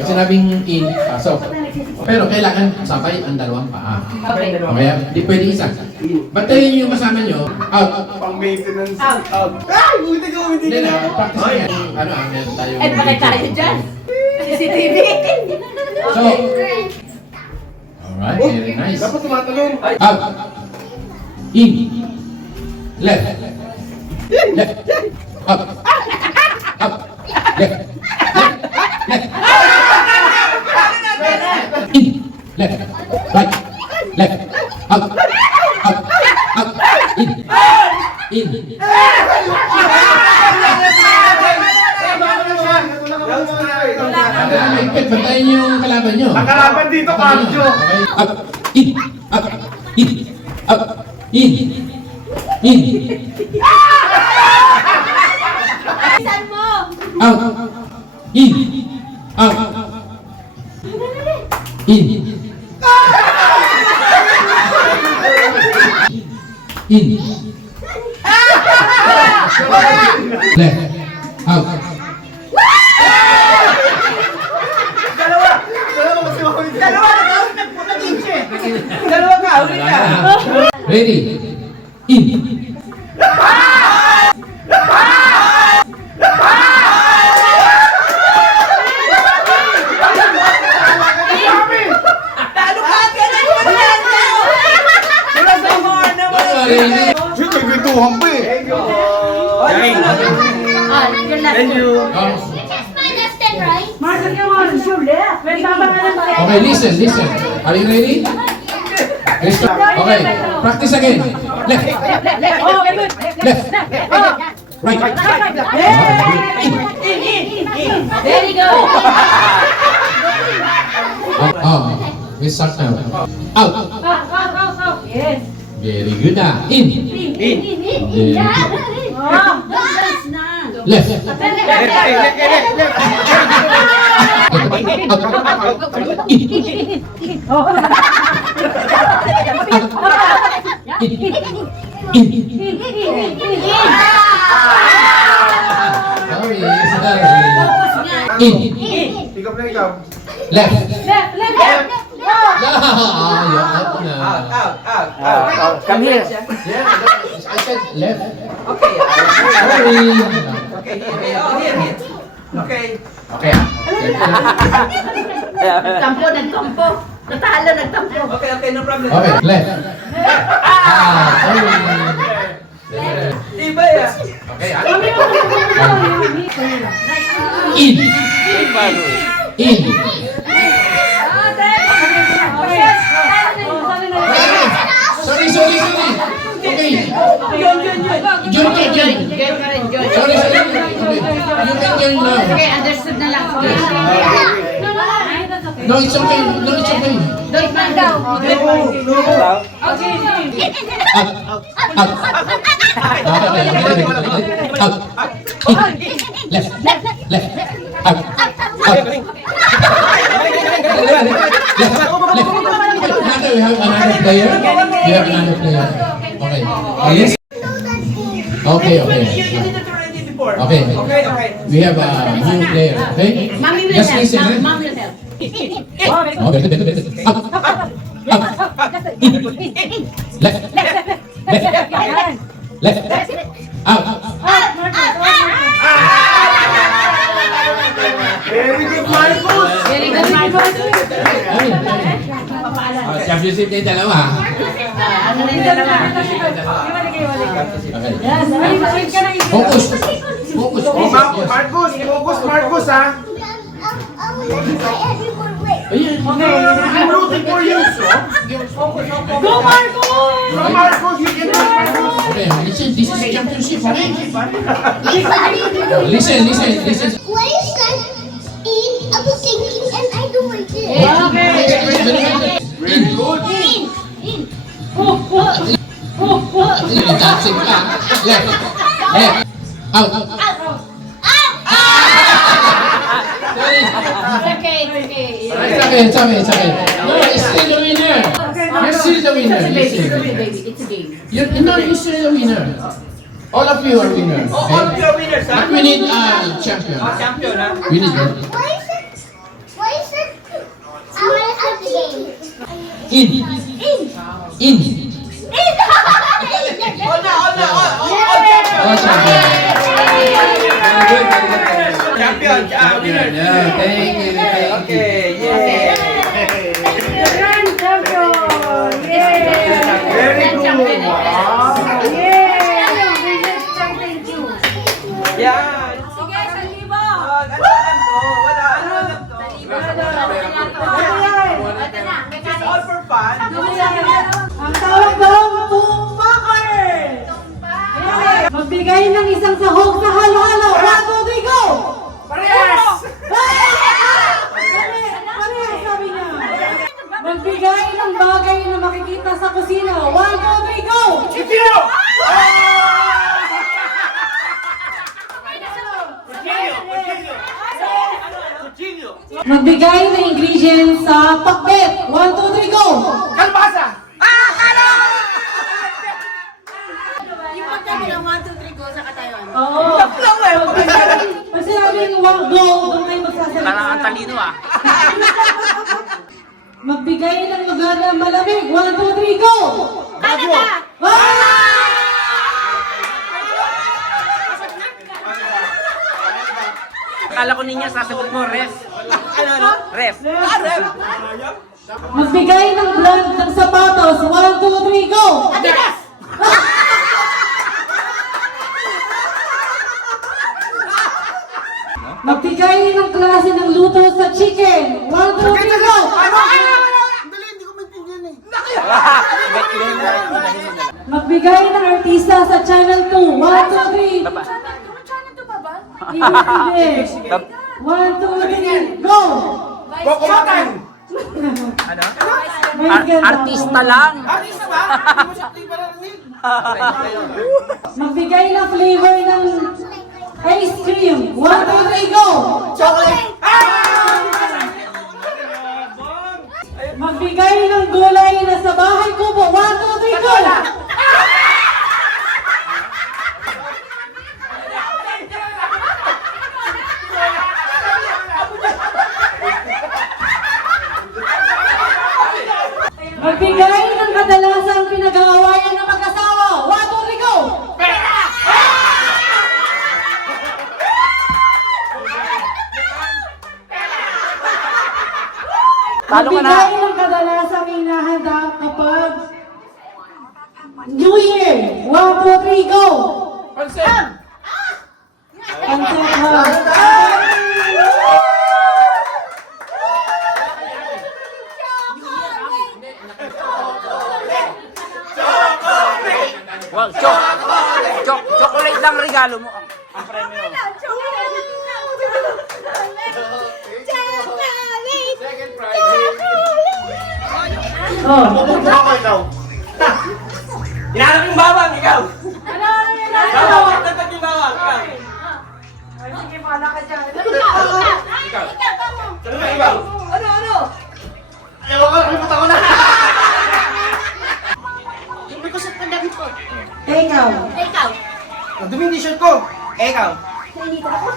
Pag sinabing in, pasok. Pero kailangan sabay ang dalawang paa. Okay. Okay? Di pwede isa. Bantayan yung kasama nyo. Out. Pang-maintenance. Out. Ay! Buti ka, buti Hindi ka. na, practice na yan. Ano, meron tayo. Eh, bakit tayo dyan? CCTV. So, alright, very nice. Dapat tumatalon. Out. In. Left. Left. Up. Up. Left. Left. In. Left. Right. Left. Up. Up. Up. In. In. Bantayan niyo yung kalaban nyo. Ang kalaban dito, cardio. Okay. Up. In. Up. In. Up. In. In. Saan mo? Out. In. Out. In. In. Left. Out. Dalawa ka, ulit ka. Ready. In. Shit, may kwentuhan pa eh. Your last Thank you. Okay, listen. Are you ready? Listen. Okay, practice again. Left. Left. Right. In. There you go. We start now. Out. Yes. Very good na. In. Left. In. Ikaw na ikaw. Left. Come here. Yeah, I said left. Okay. Sorry. Okay, here. Okay. Okay. Tampo, nagtampo. Natalo, nagtampo. Okay, no problem. Okay, left. Sorry. Iba yan. Okay, In. In. Sorry. Okay. Join. Sorry. You can join now. Okay, understood na lang. No, it's okay. Doit lang daw. Up. Left. Up. Now we have another player. Okay. Yes. Okay. You did it already before. Okay. Okay. We have a new player. Okay. Mommy will Just help. listen. Eh? Mom will help. Okay. Up. In. Left. Out. Very good, Marcos. Very good, Marcos. Championship na yung dalawa. Ano na yung dalawa? Okay. Focus. Marcos, ha? Ayan. I'm rooting for you, so. Go, Marcos! So, Marcos, you can do Marcos. Okay, listen, this is championship, okay? Listen. Why is that in? I was thinking and I do like this. Very good. Dancing ka. Left. Out. Sorry. It's okay. No, it's still the winner. You're still the winner. It's a game. You're still the winner. All of you are winners. Oh, all of you are winners, ha? But we need a champion. Champion, ha? We need one. Why is In. In. Hold na. Oh, champion. Very good, very good. Champion. Champion. Yeah, thank you. Okay, yay. Grand champion! Yay! Very good. Wow. Yan. Sige, sa libo! Ano lang to? Wala. Ano lang to? It's all for fun. Ang tawag doon, tumpakar! Magbigay ng isang sahog sa halo-halo. 1, 2, 3, go! Parehas! Parehas, sabi niya. Magbigay ng bagay na makikita sa kusina. 1, 2, 3, go! Chikiro! Magbigay ng ingredients sa pakbet. 1, 2, 3, go! Kalbasa! Yung pagkami ng 1, 2, 3, go sa katayon. Oo. Pag sinabing go, doon kayo magsasalita. Parang ang talino ah. Magbigay ng lugar na malamig. 1, 2, 3, go! Canada! Akala ko niya sasagot mo, ref. Ano? Ref. Magbigay ng brand ng sapatos. 1, 2, 3, go! Adidas! Magbigay ng klase ng luto sa chicken. 1, 2, 3, go! Magbigay ng artista sa Channel 2. 1, 2, 3. Baba. Channel to pa ba? Hindi. 1, 2, 3, go! Kokomatan! Ano? Magbigay- Artista lang. Artista ba? Hindi mo siya pararinig. Magbigay ng flavor ng ice cream. 1, 2, 3, go! Chocolate! Magbigay ng gulay na sa bahay kubo. 1, 2, 3, go! Magbigay ng kadalasang pinag-aawayan ng mag-asawa. 1, 2, 3, go! Talo ka na. Magbigay ng kadalasang hinahanda kapag New Year. 1, 2, 3, go! Pansin! Pancet ham. Wow, chocolate lang regalo mo. Ang premyo. Oh. Ako ikaw. Hinahanap yung bawang, ikaw. Bawang, tagtag yung bawang, ikaw. Ano ba ikaw? Ewan ko, nakalimutan ko na. Hindi ko sa pandamit ko. Ikaw. Ikaw. Ang dumi yung t-shirt ko. Ikaw. Hindi ko ako.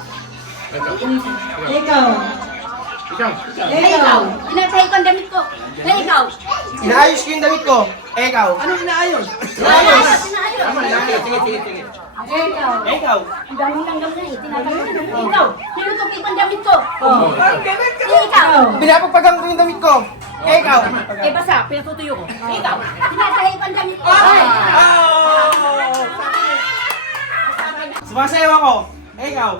Ikaw. Ikaw. Pinatay ko ang damit ko. Ikaw. Inaayos ko yung damit ko. Ikaw. Anong inaayos? Inaayos. Tama, inaayos. Sige. Ikaw. Ikaw. Ang daming langgam na eh. Tinatanggal na. Ikaw. Pinutupi ko ang damit ko. Oh. Ikaw. Pinapagpagang ko yung damit ko. Ikaw. Eh basa, pinututuyo ko. Ikaw. Tinatay ko ang damit ko. Sumasayaw ako. Ikaw.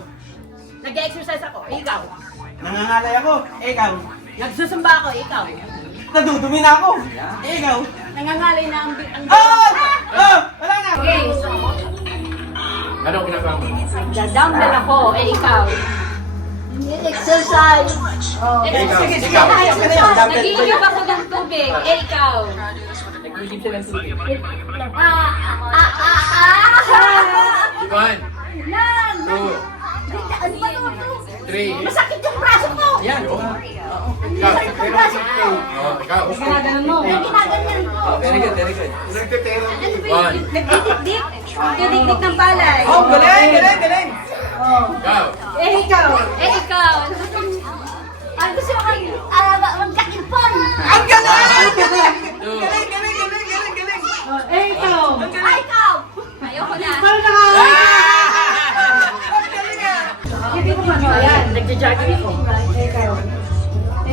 Nag-exercise ako. Ikaw. Nangangalay ako. Ikaw. Nagsusumba ako. Ikaw. Nadudumi na ako. Ikaw. Nangangalay na ang Wala na. Okay. Ano ang ginagawa mo? Nagdadumbbell ako. Ikaw. Exercise. Oh. Sige. Dumbbell. Nag-iigib ako ng tubig. Ikaw. One, Lan! two, Ano ba ito? three. Masakit yung braso ko! Yan. Ikaw. Oh, ikaw. Ginaganon mo. Ginaganyan ko. Very good. Ano ba One. yun? Nagdidikdik? Nagdidikdik ng palay. Galing. Ikaw. Ikaw. Ikaw. Ano gusto mo kayo? Magkakilpon. Ang galing! Nagja-jogging ako.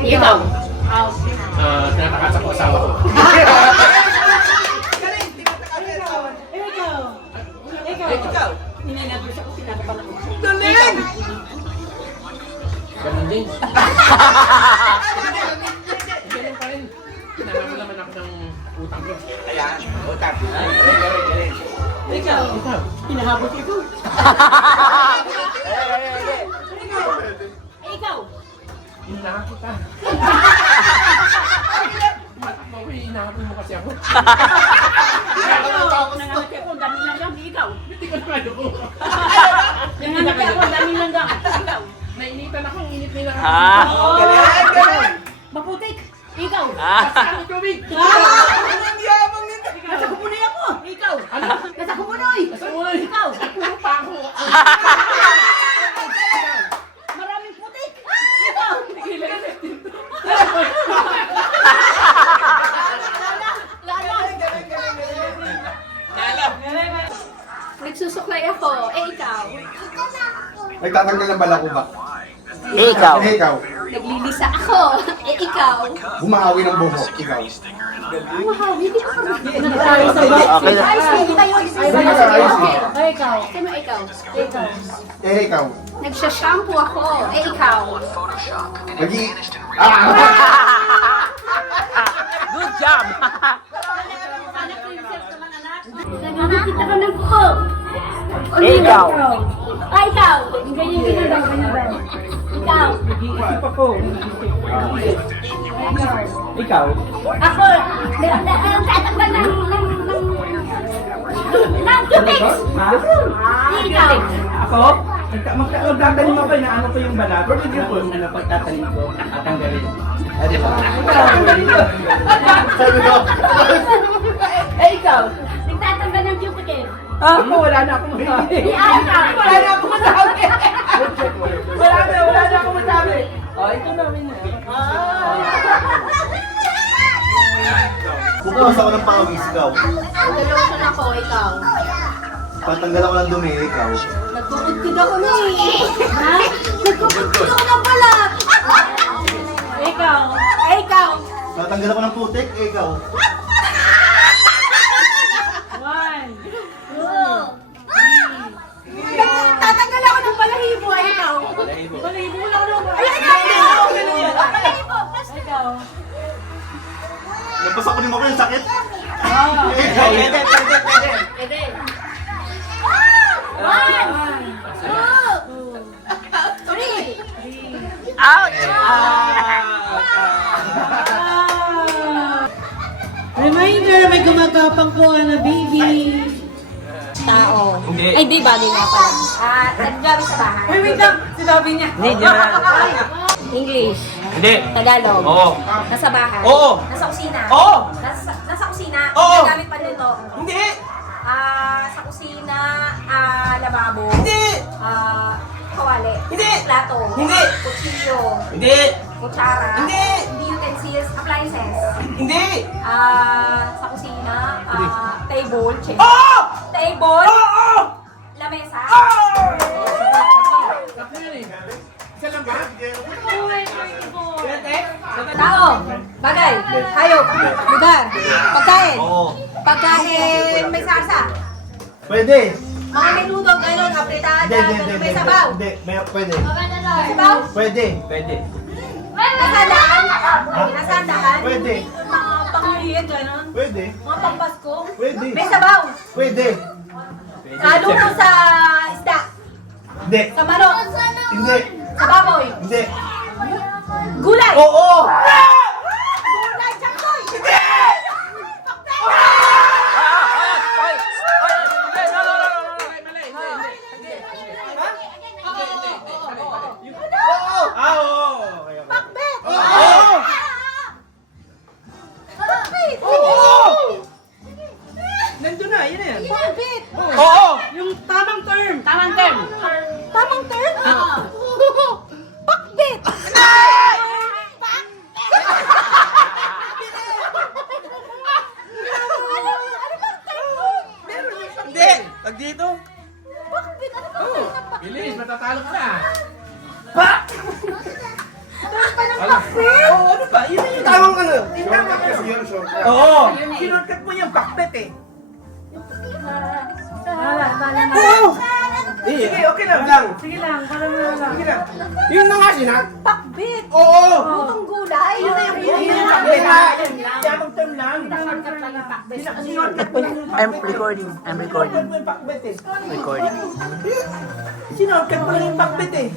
Ikaw. Tinatakas ako asawa ko. Ikaw. Ninanagos ako, tinatapan ako. Ganun din. Ganun pa rin. Tinanong naman ako ng utang ko. Ayan, utang. Ikaw. Pinahabot ito. Ikaw. Hinahabol kita. Matakbo ko, hinahabol mo kasi ako. Nanganak ako, dami lang gang. Ikaw. Hindi ko naman ako. Nanganak ako, dami lang gang. Ikaw. Nainitan ako, ang init nila. Galing! Maputik. Ikaw. Kasi ang tubig. Nasa kumunoy ako. Ikaw. Nasa kumunoy. Nasa kumunoy. Ikaw. Puro pa ako. Maraming putik. Ikaw. Nagsusuklay ako. Eh, ikaw. Nagtatanggal ng balakubak. Ikaw. Eh, ikaw. Naglilisa ako. Eh, ikaw. Bumahawi ng buhok. Ikaw. Mahawi, di ako. Okay na. Ayos, hindi tayo. Sige ka, ayos ka. Ay, ikaw. Sino ikaw? Ikaw. Eh, ikaw. Nagsha-shampoo ako. Eh, ikaw. Nagi... Good job! Nagmamukit ako ng kuko. Ikaw. Ah, ikaw. Ganyan ginagawa, ganyan daw. Ikaw. Nag-iisip ako. Ikaw. Ako. Tatanggal ng tubig. Ikaw. Ako? Magdadaling ako na ano ko yung balat. Pero hindi ko ano pagtatalim ko. Tatanggalin. Di ba? Sabi ko. Eh, ikaw. Nagtatanggal ng cuticle. Ako, wala na akong masabi. Ikaw. Wala na akong masabi. Wala na akong masabi. Oh, ito namin na. Bukas ako ng pangawis. Ikaw. Naglotion ako. Ikaw. Patanggal ako ng dumi. Ikaw. Nagkukudkud ako na eh. Ha? Nagkukudkud ako ng balat. Ikaw. Eh, ikaw. Patanggal ako ng putik. Eh, ikaw. 1, 2, Tatanggal ako ng balahibo. Eh, ikaw. Balahibo mo lang naman. Ayan na. Balahibo. Ikaw. Nagpasak ko ni Mako yung sakit. Eh, ikaw. Pwede, pwede, pwede. Pwede. 1, 2, 3. Out! Reminder, may gumagapang po na baby. Tao. Hindi. Ay, di bagay nga pala. Naggabi sa bahay. Uy, wait lang. Si Bobby niya. Hindi, di ba? English. Hindi. Tagalog. Oo. Nasa bahay. Oo. Nasa kusina. Oo. Nasa kusina. Oo. Nagamit pa nito. Hindi! Sa kusina, lababo. Hindi! Kawali. Hindi. Plato. Hindi. Kutsilyo. Hindi! Kutsara. Hindi. Utensils. Appliances. Hindi! Sa kusina, table. Chair. Oo! Table. Oo! Lamesa. Tapos yan eh. Isa lang ba? Tao. Bagay. Hayop. Lugar. Pagkain. Oo. Pagkain may salsa. Pwede. Mga menudo, gano'n, apritada, may sabaw. Hindi. Pwede. Sabaw? Pwede. Pwede. Nasandaan? Nasandaan? Pwede. Mga pangulihan, gano'n. Pwede. Mga pampasko. Pwede. May sabaw. Pwede. Kaluno sa isda. Hindi. Sa manok. Hindi. Sa baboy. Hindi. Gulay. Oo! Gulay, saksoy. Ah, oo! Pakbet. Oo! Pakbet. Nandun na, yun na yan. Pakbet. Oo! Yung tamang term. Tamang term. Tamang term? Pakbet. Oo, ano ba? Yun na yun. Tamang ano? Oo. Sinurkat mo yung pakbet eh. Oo! Sige, okay lang. Sige lang, para mo lang. Sige lang. Yun na nga sinak. Pakbit. Oo! Putong gulay. Yun na yung Yun yung pinaka. pakbet ha. Yamang term lang. Sinurkat mo yung I'm recording. Sinurkat mo yung pakbet eh. Recording. Sinurkat mo yung pakbet eh.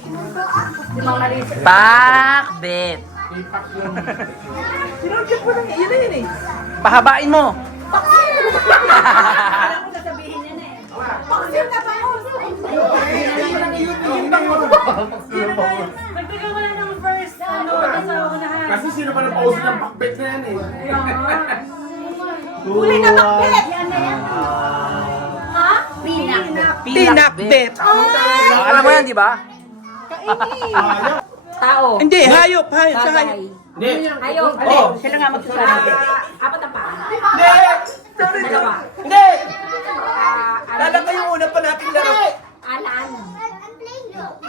Pakbet. Sinurkat mo lang eh. Yun na yun eh. Pahabain mo. Pakbit na pa ako. Magtagal mo na ng first, sa unahan. Kasi sino pa nang-post ng pakbet na yan eh? Huli na pakbit. Ha? Pinakbet. Alam mo yan, di ba? Tao. Hindi, hayop. Hayop. Sa hayop. Hindi. Ayun. Oo. Sila nga magsasabi. Apat na pa. Hindi! Sorry, Dalawa. Hindi! Lala kayo una pa natin laro. Alan.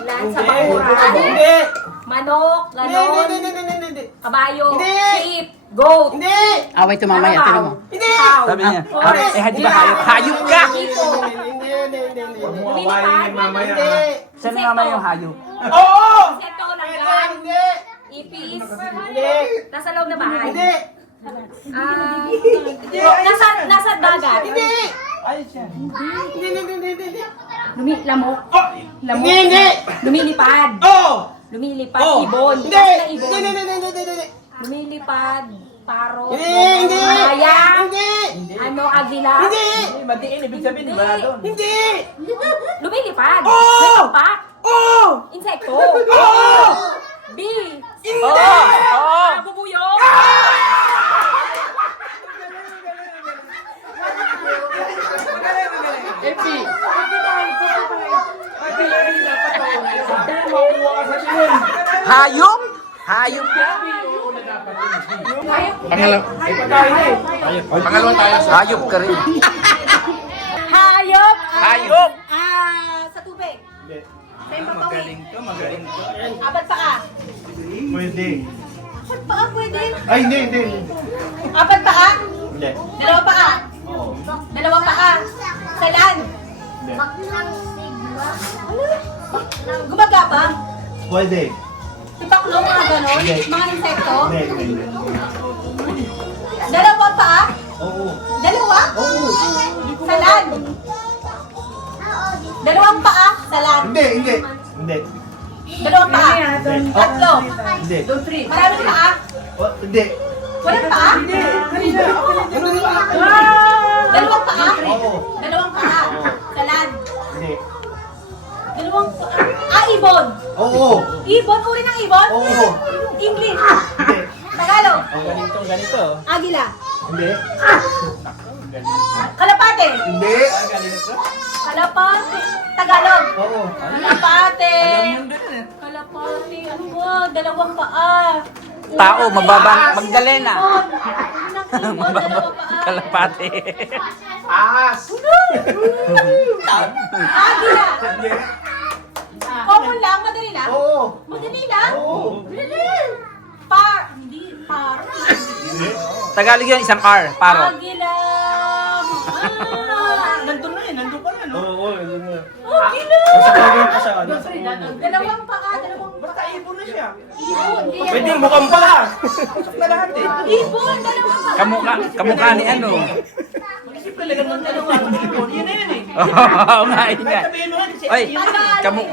Lan sa Hindi. bakuran. Hindi. Manok. Hindi. Ganon. Hindi. Kabayo. Hindi. Sheep. Goat. Hindi. Away to mamaya, Kalabaw. tinan mo. Hindi. Sabi niya, di ba hayop? Hayop ka! Lumilipad. Hindi. Saan mamaya yung hayop? Oo! Insekto. Langgam. Hindi. Ipis. Hindi. Nasa loob na bahay. Hindi. Nasa dagat. Hindi. Ayos yan. Hindi. Lamok. Oh! Lamok. Hindi. Lumilipad. Oh! Lumilipad. Oh! Ibon. Hindi. Nasa ibon. Hindi. Lumilipad. Paro. Hindi. Hayang. Hindi. Ano, agila. Hindi. Matiin, ibig sabihin, di ba doon? Hindi. Lumilipad. Oh! May tumpak. Oh! Insekto. Oh! Bee. Hindi. Bubuyog. Hayop? Hayop ka? Pangalawa tayo sa... Hayop ka rin. Hayop. Hayop! Sa tubig. Hindi. May papawin. Magaling to. Apat paa. Pwede. Apat paa pwede. Ay, hindi. Apat paa. Hindi. Dalawa paa. Dalawa paa. Sa land. Hindi. Gumagapang. Pwede. Tipaklong, mga ganon. Hindi. Mga insekto. Hindi. Dalawa paa. Oo. Dalawa. Oo. Sa land. Dalawang paa sa land. Hindi. Dalawang paa. Tatlo. Hindi. Maraming paa. Oh, hindi. Walang paa. Dalawang paa. Oo. Dalawang paa. Sa land. Hindi. Dalawang paa. Ibon. Oo. Ibon. Uri ng ibon. Oo. English. Hindi. Tagalog. Ganito. Agila. Hindi. Kalapate. Hindi. Kalapate. Tagalog. Oo. Kalapate. Kalapate. Ano ba? Dalawang paa. Tao, mababang Magdalena. Ibon. Dalawang paa. Kalapate. As. Agila. Common lang. Madali lang. Oo. Madali lang. Oo. Hindi. Par. Tagalog yun, isang R. Paro. Agila. Nandun na eh. Nandun ka na, no? Oo. Agila. Sabagay pa siya. Dalawang paa. Dalawang Basta ibon na siya. ibon. Pwede mukhang pala. Pasok na lahat eh. Ibon. Dalawang paa. Kamukha ni ano. Isip talaga ng dalawa. Ibon. Yun na yun eh. Oo nga, yun nga. Kahit sabihin mo nga, si Oy, Tagalog.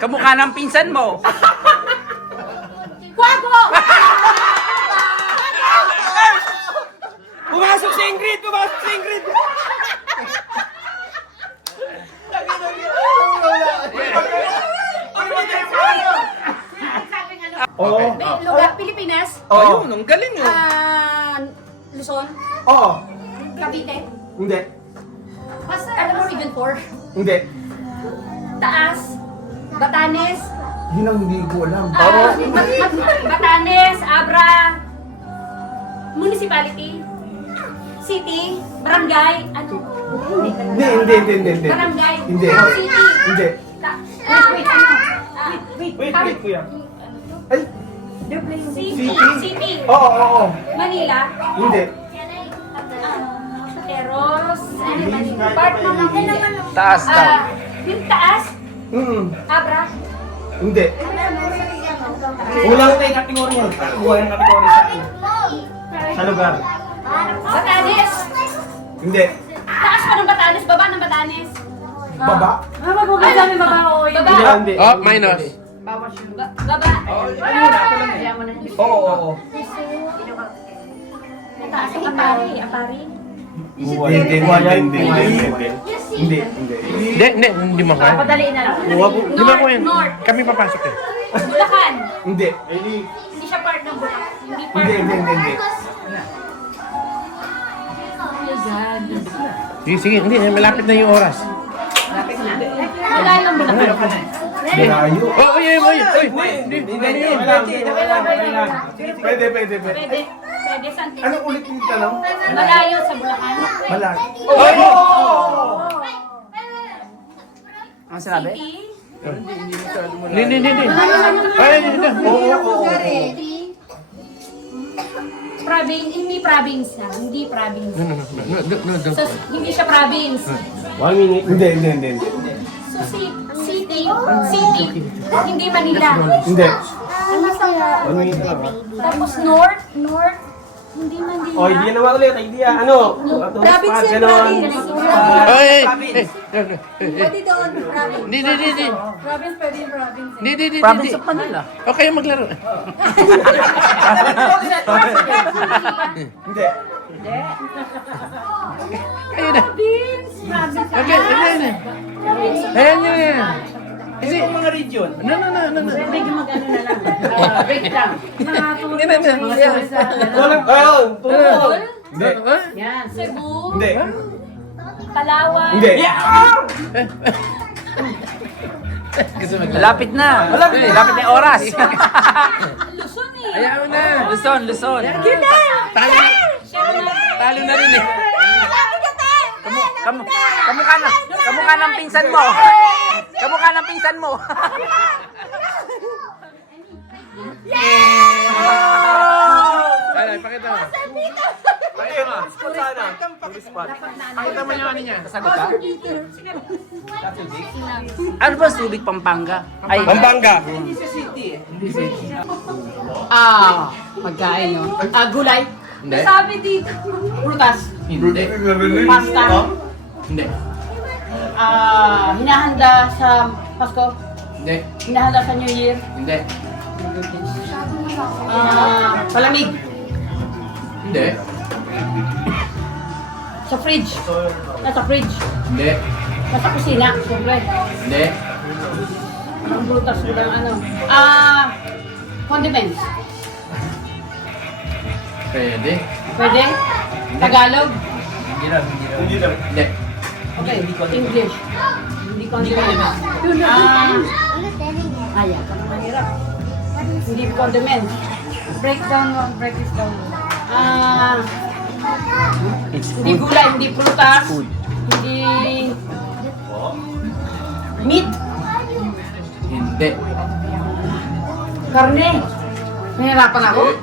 kamukha ng pinsan mo. Kwago. Pumasok si Ingrid! Oo. Lugar Pilipinas. Oh, yun. Ang galing yun. Luzon. Oo. Cavite. Hindi. Basta alam mo Region 4. Hindi. Taas. Batanes. Yun ang hindi ko alam. Batanes, Abra. Municipality. City. Barangay. Ano? Hindi. Barangay. Hindi. City. Hindi. Wait, ano? Wait, kuya. Ay, City. City. Oo. Manila. Hindi. Teros. Part mo lang. Taas daw. Yung taas. Abra. Hindi. Kulang tayo kategori yun. Kuha yung kategori sa akin. Sa lugar. Batanes. Hindi. Taas pa ng Batanes. Baba ng Batanes. Baba. Ah, wag mo masabi babaoy. Baba. Oh, minus. Baba. Oo. Taas ang Apari. Apari. Hindi mo kaya. Padaliin na lang. Di ba po yun? North. Kami papasok eh. Bulacan. Hindi. Hindi siya part ng Bulacan. Hindi part Hindi. Sige, hindi. Malapit na yung oras. Wala lang Bulacan. Layo. Oh, hindi. Pwede. Pwede Santi. Anong ulit yung tanong? Malayo sa Bulacan. Malaki. Ano sinabi? City. Hindi. Ay, hindi. Province. Hindi province na. Hindi province. No. So, hindi siya province. 1 minute. Hindi. So, city. Hindi Manila. Hindi. Tapos north. Hindi Manila. O, hindi naman ulit. Idea. Ano? Province yan, Ganon. Ay, Pwede doon, province. Hindi. Province, pwede yung province. Hindi. Province of Manila. O kayo maglaro. Hindi. Kayo na. Province. Province. Okay, ayan yun. Kasi yung mga region. No. Medyo mag-ano na lang. Breakdown. Walang, ayun. Tungkol. Hindi. Yan. Cebu. Hindi. Palawan. Hindi. Malapit na. Malapit na yung oras. Luzon eh. Ayaw na. Luzon. Talo na rin eh. Kamukha ng pinsan mo. Kamukha ng pinsan mo. Ano, ipakita mo. Pakita mo yung ano niya. Sagot ka? Ano ba Subic, Pampanga? Ay, Pampanga. pagkain no? Gulay, Hindi. Sabi dito. prutas, Hindi. pasta, Hindi. hinahanda sa Pasko, Hindi. hinahanda sa New Year, Hindi. palamig, Hindi. sa fridge, nasa fridge, Hindi. nasa kusina, siyempre. Hindi. Ang prutas, walang ano. Condiments, Pwede. pwede? Tagalog? Hindi. Okay, English. Hindi condiments. Ayan, mahirap. Hindi condiments. Breakdown mo, break it down. Hindi gulay, hindi prutas, hindi meat, Hindi. karne. Nahirapan ako.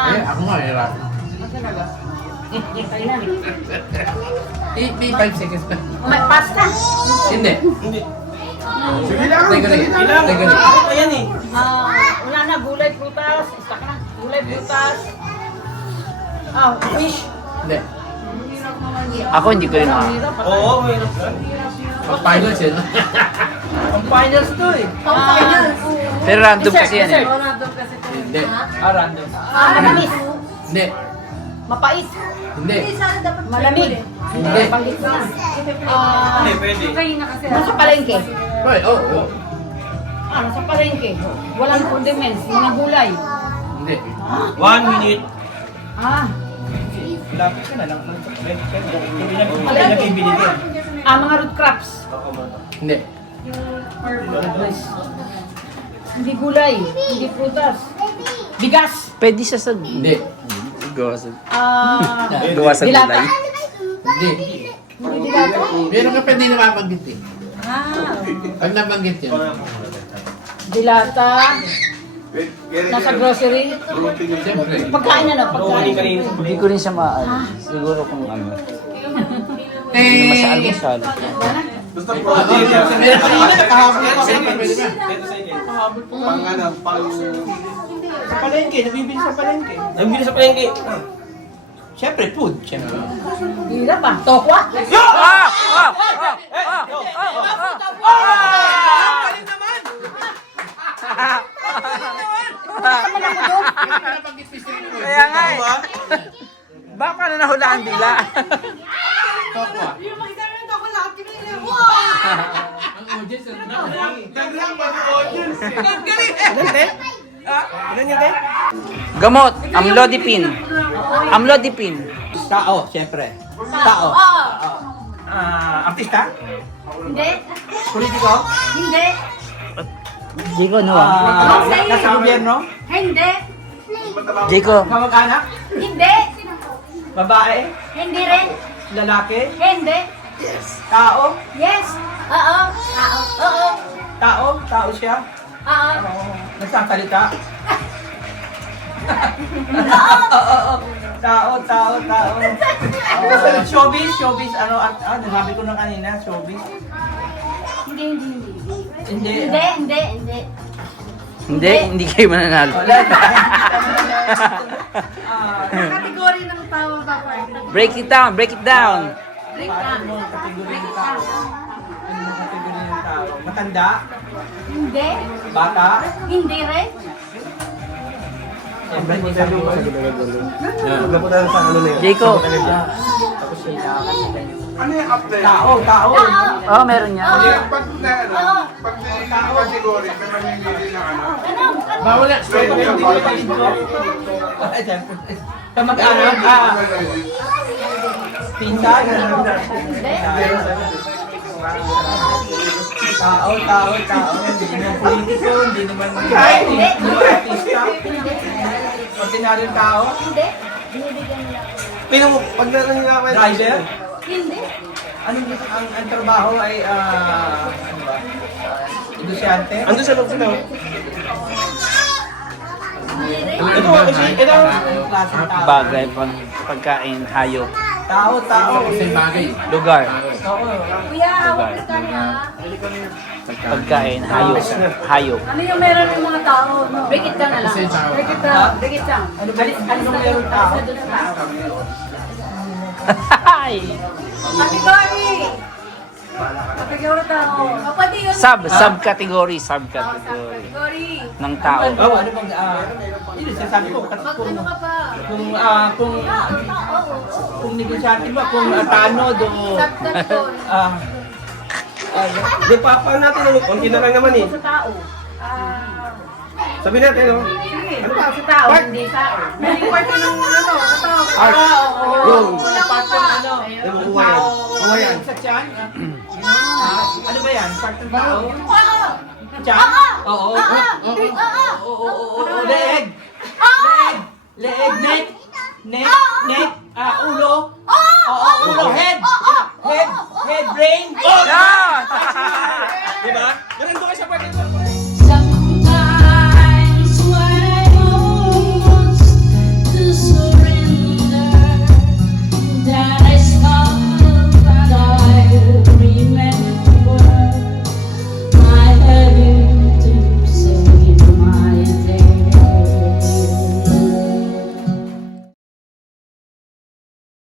Ako nga, hirap. May 5 seconds pa. May pasta. Hindi. Sige lang. Teka. Ayan eh. Wala na, gulay, prutas. Stuck na. Gulay, prutas. Fish. Hindi. Ako hindi ko rin Oo, mayroon. Pag-finals yun. Ang finals to eh. Pero random kasi yan eh. Hindi. Random. Manamis. Hindi. Mapait. Hindi. Malamig. Hindi. Banggit ko na. Hindi, pwede. Kayo na kasi. Nasa palengke. Hoy, oh. Nasa palengke. Walang condiments. Mga gulay. Hindi. 1 minute. Lapit ka na lang. Hindi na bibili din. Mga root crops. Hindi. Hindi gulay. Hindi prutas. Bigas. Pwede siya sa... Hindi. Gawa sa Hindi. dilata. Hindi dilata. Meron ka pwede nababanggit eh. Pag nabanggit yun. Dilata. Nasa grocery. Siyempre. Pagkain na lang, pagkain. Hindi ko rin siya maano. Siguro kung ano. Hindi naman sa almusal. Basta po. Pang ano, pang... Sa palengke, nabibili sa palengke. Nabibili sa palengke. Siyempre, food. Siyempre. Hirap ah. Tokwa? Kaya nga eh. Baka na nahulaan bigla. Yung makita mo yung ako lahat, kinili. Ang audience, Gamot, amlodipine. Amlodipine. Tao, siyempre. Tao. Artista? Hindi. Politiko? Hindi. Jiko, no? Nasa gobyerno? Hindi. Jiko. Kamag-anak? Hindi. Babae? Hindi rin. Lalaki? Hindi. Tao? Yes. Oo. Tao. Oo. Tao? Tao siya? Oo. Nagsasalita? Oo. Tao. Showbiz? Showbiz? Ano? Nasabi ko na kanina, showbiz. Hindi. Hindi. Hindi. Hindi kayo mananalo. Wala na. Kategory ng tao ba? Break it down. Break down. Paano mo kategori ng tao? Ano mo kategori ng tao? Matanda? Hindi. Bata? Hindi rin. Siyempre, hindi sabi mo sa Jiko. Ano yung up there? Tao. Oh, meron niya. Pag na ano, pag category, may mamimili ng ano. bawal na. Kamag-anak? Pinsan? Tao. Hindi naman politiko, hindi naman artista. Ordinaryong tao? Hindi. Binibigyan nila. Driver? Hindi. Ang trabaho ay, ano ba? Negosyante? Ando sa loob sila. Ito ang klaseng tao. Bagay, pagkain, hayop, Tao. Kasi bagay. lugar, Oo. Kuya, hawak ka na. pagkain, hayop. Ano yung meron ng mga tao? No? Break it down na lang. Kasi tao. Break it down. Break it down. Ano ba yung meron tao? Kategory! Kategory tao. Kapatid yun. Subcategory Kategory. ng tao. Oo, ano bang, yun, sinasabi ko, Mag ano ka pa? kung negosyante ba, kung tanod o, Subcategory. Di pa natin ano, konti na lang naman eh. Sa tao. Sabi natin, no? Ano ba? Sa tao, hindi tao. May part ng ano, katao. Yung, part ng ano, Huwag yan. sa tiyan. Ano ba yan? Part ng tao? Oo. Tiyan? Oo. Oo. Leeg! Leeg! Neck!